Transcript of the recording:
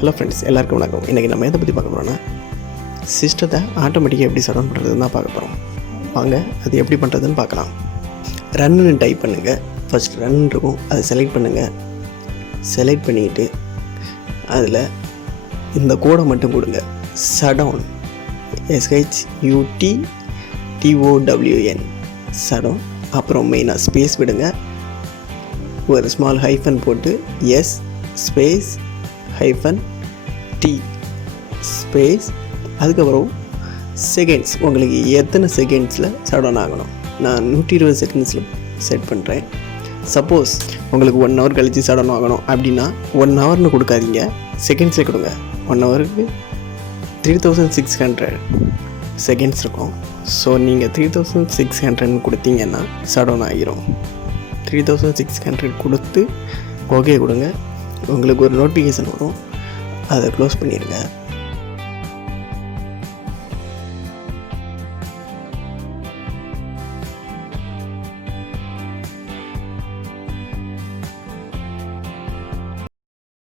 Hello friends, எல்லாருக்கும் வணக்கம். இன்றைக்கி நம்ம எதை பற்றி பார்க்க போகிறோன்னா சிஸ்டத்தை ஆட்டோமேட்டிக்காக எப்படி ஷட் டவுன் பண்ணுறதுன்னு தான் பார்க்க போகிறோம். வாங்க அது எப்படி பண்ணுறதுன்னு பார்க்கலாம். ரன்னு டைப் பண்ணுங்கள். ஃபஸ்ட் ரன் இருக்கும், அதை செலக்ட் பண்ணுங்கள். செலக்ட் பண்ணிக்கிட்டு அதில் இந்த கோடை மட்டும் கொடுங்க. Shutdown SHUTTOWN shutdown. அப்புறம் மெயினாக ஸ்பேஸ் விடுங்க. ஒரு ஸ்மால் ஹைஃபன் போட்டு S space hyphen T space, அதுக்கப்புறம் செகண்ட்ஸ். உங்களுக்கு எத்தனை செகண்ட்ஸில் ஷட் டவுன் ஆகணும்? நான் 120 செகண்ட்ஸில் செட் பண்ணுறேன். சப்போஸ் உங்களுக்கு 1 ஹவர் கழித்து ஷட் டவுன் ஆகணும் அப்படின்னா 1 ஹவர்னு கொடுக்காதீங்க, செகண்ட்ஸில் கொடுங்க. 1 ஹவருக்கு 3600 செகண்ட்ஸ் இருக்கும். ஸோ நீங்கள் 3600 கொடுத்தீங்கன்னா ஷட் டவுன் ஆகிரும். 3600 கொடுத்து ஓகே கொடுங்க. உங்களுக்கு ஒரு நோட்டிஃபிகேஷன் வரும், அதை க்ளோஸ் பண்ணிடுங்க.